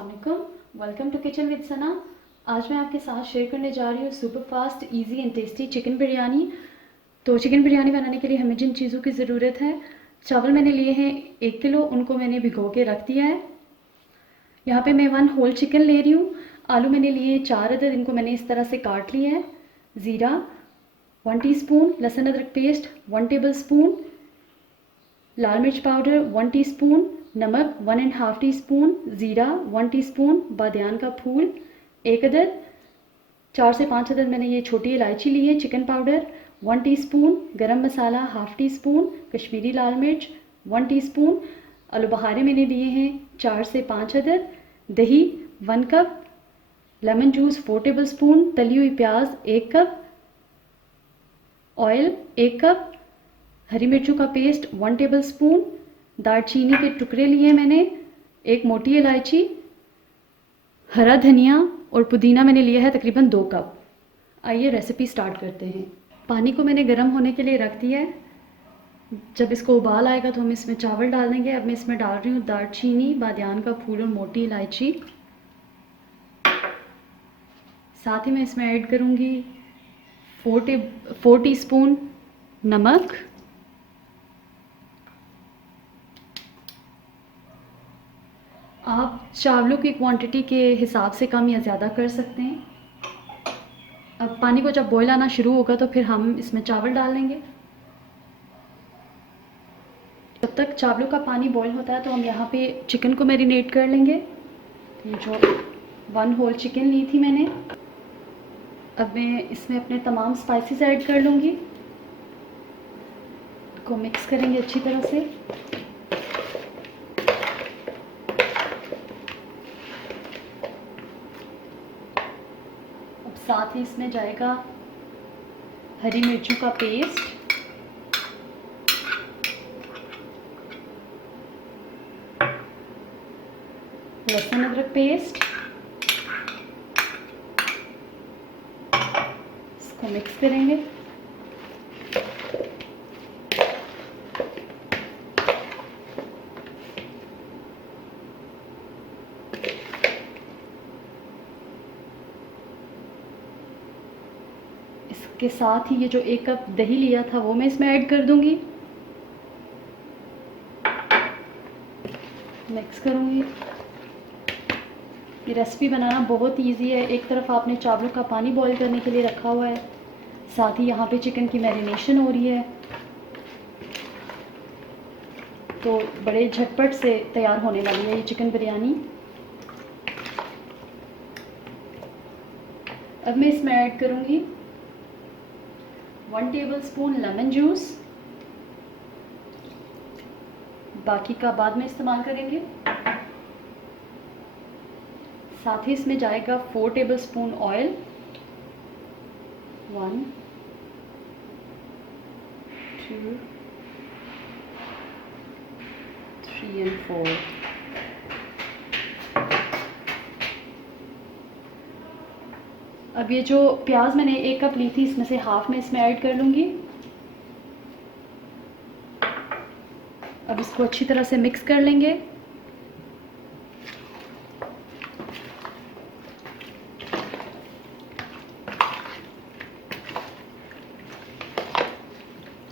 अस्सलाम वालेकुम, welcome to kitchen with सना। आज मैं आपके साथ शेयर करने जा रही हूँ super fast easy and tasty chicken biryani. तो चिकन बिरयानी बनाने के लिए हमें जिन चीज़ों की ज़रूरत है, चावल मैंने लिए हैं 1 किलो, उनको मैंने भिगो के रख दिया है। यहाँ पे मैं 1 होल चिकन ले रही हूँ। आलू मैंने लिए 4 अदद, इनको मैंने इस तरह से काट लिया है। ज़ीरा 1 टीस्पून, लहसुन अदरक पेस्ट 1 टेबल स्पून, लाल मिर्च पाउडर 1 टीस्पून, नमक 1.5 टीस्पून, ज़ीरा 1 टीस्पून, बादियान का फूल 1 अदद, 4 से 5 अदद मैंने ये छोटी इलायची ली है, चिकन पाउडर 1 टीस्पून, गरम मसाला ½ टीस्पून, कश्मीरी लाल मिर्च 1 टीस्पून, आलू बहारे मैंने लिए हैं 4 से 5 अदद, दही 1 cup, lemon juice 4 table spoon, तली हुई प्याज 1 कप, ऑयल 1 कप, हरी मिर्चों का पेस्ट 1 टेबल स्पून, दालचीनी के टुकड़े लिए मैंने, 1 मोटी इलायची, हरा धनिया और पुदीना मैंने लिया है तकरीबन 2 कप। आइए रेसिपी स्टार्ट करते हैं। पानी को मैंने गर्म होने के लिए रख दिया है। जब इसको उबाल आएगा तो हम इसमें चावल डाल देंगे। अब मैं इसमें डाल रही हूँ दालचीनी, बादियान का फूल और मोटी इलायची। साथ ही मैं इसमें ऐड करूँगी 4 टीस्पून नमक, आप चावलों की क्वांटिटी के हिसाब से कम या ज़्यादा कर सकते हैं। अब पानी को जब बॉईल आना शुरू होगा तो फिर हम इसमें चावल डाल लेंगे। जब तक चावलों का पानी बॉईल होता है तो हम यहाँ पे चिकन को मैरिनेट कर लेंगे। ये जो 1 होल चिकन ली थी मैंने, अब मैं इसमें अपने तमाम स्पाइसेस ऐड कर लूँगी। को मिक्स करेंगे अच्छी तरह से। अब साथ ही इसमें जाएगा हरी मिर्चों का पेस्ट, लहसुन अदरक पेस्ट, इसको मिक्स करेंगे। इसके साथ ही ये जो 1 कप दही लिया था वो मैं इसमें ऐड कर दूंगी, मिक्स करूंगी। ये रेसिपी बनाना बहुत इजी है। एक तरफ आपने चावलों का पानी बॉईल करने के लिए रखा हुआ है, साथ ही यहाँ पे चिकन की मैरिनेशन हो रही है, तो बड़े झटपट से तैयार होने वाली है ये चिकन बिरयानी। अब मैं इसमें ऐड करूँगी 1 टेबल स्पून लेमन जूस, बाकी का बाद में इस्तेमाल करेंगे। साथ ही इसमें जाएगा 4 टेबल स्पून ऑयल, 1 2 3 and 4। अब ये जो प्याज मैंने 1 कप ली थी, इसमें से हाफ में इसमें ऐड कर लूँगी। अब इसको अच्छी तरह से मिक्स कर लेंगे।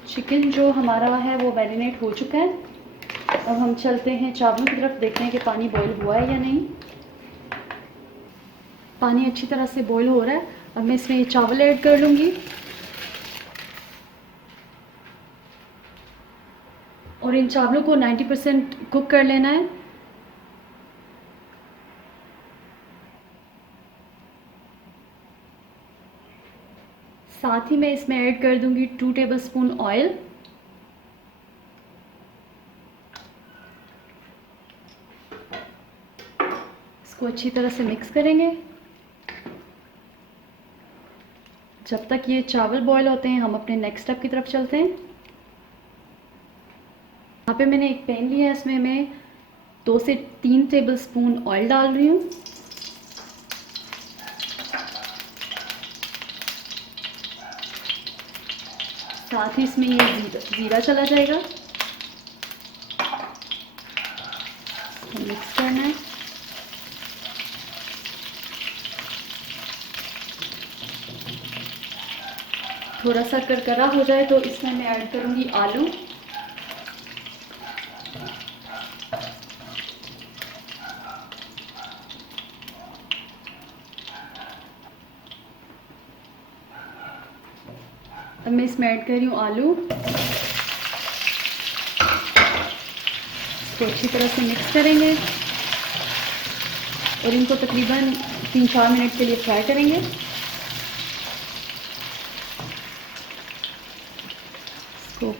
चिकन जो हमारा है वो मैरिनेट हो चुका है। अब हम चलते हैं चावलों की तरफ, देखते हैं कि पानी बॉईल हुआ है या नहीं। पानी अच्छी तरह से बॉईल हो रहा है। अब मैं इसमें ये चावल ऐड कर लूँगी और इन चावलों को 90% कुक कर लेना है। साथ ही मैं इसमें ऐड कर दूंगी 2 टेबल स्पून ऑयल, इसको अच्छी तरह से मिक्स करेंगे। जब तक ये चावल बॉईल होते हैं हम अपने नेक्स्ट स्टेप की तरफ चलते हैं। यहाँ पे मैंने एक पैन लिया है, इसमें मैं 2 से 3 टेबल स्पून ऑयल डाल रही हूँ। साथ ही इसमें ये ज़ीरा चला जाएगा, मिक्स करना है। थोड़ा सा करकरा हो जाए तो इसमें मैं ऐड करूँगी आलू। अब मैं इसमें ऐड कर रही हूँ आलू। इसको अच्छी तरह से मिक्स करेंगे और इनको तकरीबन 3-4 मिनट के लिए फ्राई करेंगे। इसको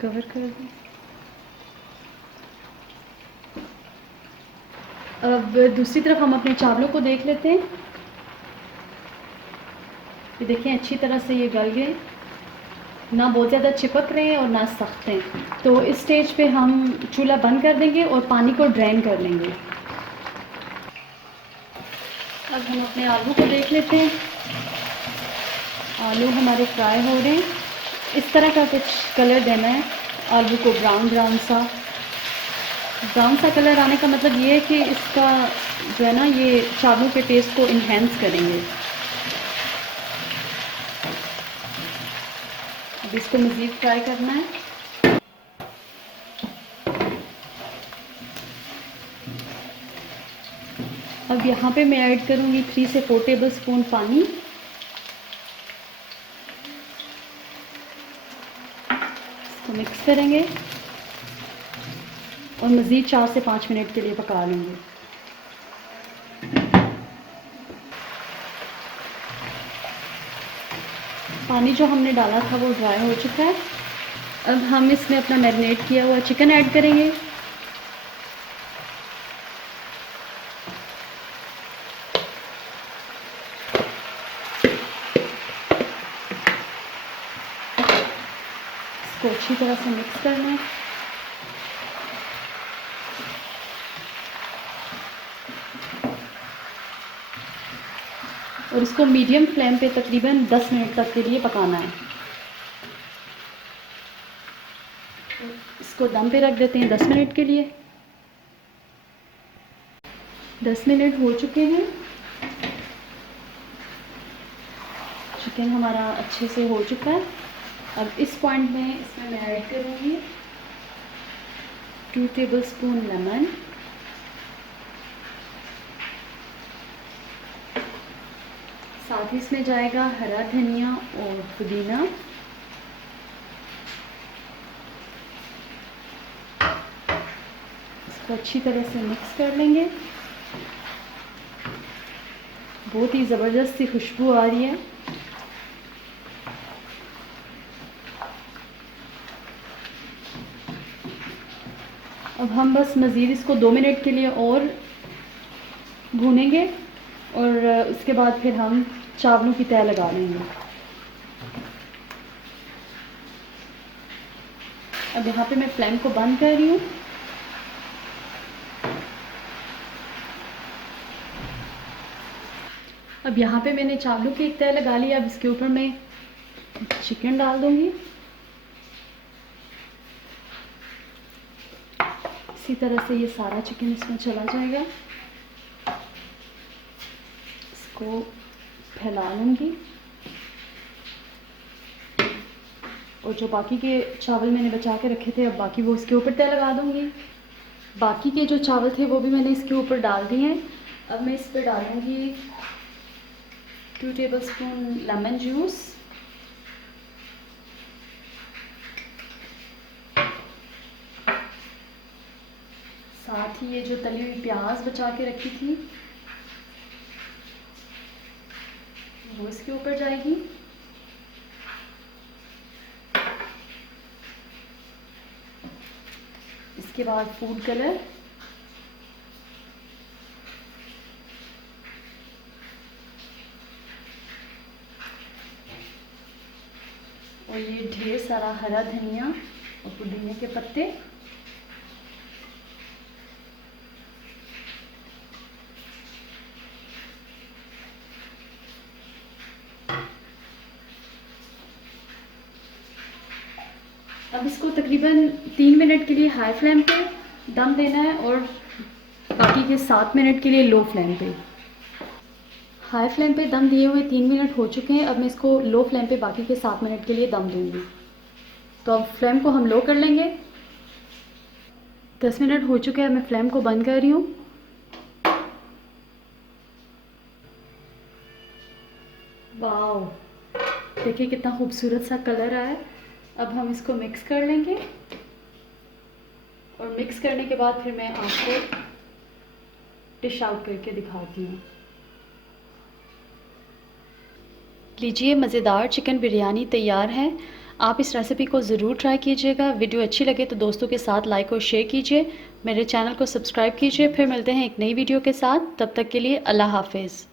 कवर कर दें। अब दूसरी तरफ हम अपने चावलों को देख लेते हैं। ये देखें अच्छी तरह से ये गल गए, ना बहुत ज़्यादा चिपक रहे हैं और ना सख्त हैं। तो इस स्टेज पे हम चूल्हा बंद कर देंगे और पानी को ड्रेन कर लेंगे। अब हम अपने आलू को देख लेते हैं। आलू हमारे फ्राई हो रहे हैं। इस तरह का कुछ कलर देना है आलू को, ब्राउन सा कलर आने का मतलब ये है कि इसका जो है ना, ये चावलों के टेस्ट को इन्हेंस करेंगे। अब इसको मज़ीद फ्राई करना है। अब यहाँ पे मैं ऐड करूँगी 3 से 4 टेबलस्पून पानी। इसको मिक्स करेंगे और मज़ीद 4 से 5 मिनट के लिए पका लेंगे। पानी जो हमने डाला था वो ड्राई हो चुका है। अब हम इसमें अपना मैरिनेट किया हुआ चिकन ऐड करेंगे। इसको अच्छी तरह से मिक्स करना है। और इसको मीडियम फ्लेम पे तकरीबन 10 मिनट तक के लिए पकाना है। इसको दम पे रख देते हैं 10 मिनट के लिए। 10 मिनट हो चुके हैं। चिकन हमारा अच्छे से हो चुका है। अब इस पॉइंट में इसमें मैं ऐड करूँगी 2 टेबलस्पून लेमन, साथ ही इसमें जाएगा हरा धनिया और पुदीना। इसको अच्छी तरह से मिक्स कर लेंगे। बहुत ही ज़बरदस्त सी खुशबू आ रही है। अब हम बस मज़ीद इसको 2 मिनट के लिए और भूनेंगे और उसके बाद फिर हम चावलों की तह लगा लेंगे। अब यहाँ पे मैं फ्लेम को बंद कर रही हूँ। अब यहाँ पे मैंने चावलों की एक तह लगा ली। अब इसके ऊपर मैं चिकन डाल दूँगी। इसी तरह से ये सारा चिकन इसमें चला जाएगा। इसको फैला लूँगी और जो बाकी के चावल मैंने बचा के रखे थे, अब बाकी वो इसके ऊपर तह लगा दूँगी। बाकी के जो चावल थे वो भी मैंने इसके ऊपर डाल दिए हैं। अब मैं इस पर डालूँगी 2 टेबलस्पून लेमन जूस, साथ ही ये जो तली हुई प्याज बचा के रखी थी वो इसके ऊपर जाएगी। इसके बाद फूड कलर, और ये ढेर सारा हरा धनिया और पुदीने के पत्ते। अब इसको तकरीबन 3 मिनट के लिए हाई फ्लेम पे दम देना है और बाकी के 7 मिनट के लिए लो फ्लेम पे। हाई फ्लेम पे दम दिए हुए 3 मिनट हो चुके हैं। अब मैं इसको लो फ्लेम पे बाकी के 7 मिनट के लिए दम दूँगी। तो अब फ्लेम को हम लो कर लेंगे। 10 मिनट हो चुके हैं, अब मैं फ्लेम को बंद कर रही हूँ। वाओ, देखिए कितना खूबसूरत सा कलर आया है। अब हम इसको मिक्स कर लेंगे और मिक्स करने के बाद फिर मैं आपको डिश आउट करके दिखाती हूँ। लीजिए, मज़ेदार चिकन बिरयानी तैयार है। आप इस रेसिपी को ज़रूर ट्राई कीजिएगा। वीडियो अच्छी लगे तो दोस्तों के साथ लाइक और शेयर कीजिए। मेरे चैनल को सब्सक्राइब कीजिए। फिर मिलते हैं एक नई वीडियो के साथ। तब तक के लिए अल्लाह हाफ़िज़।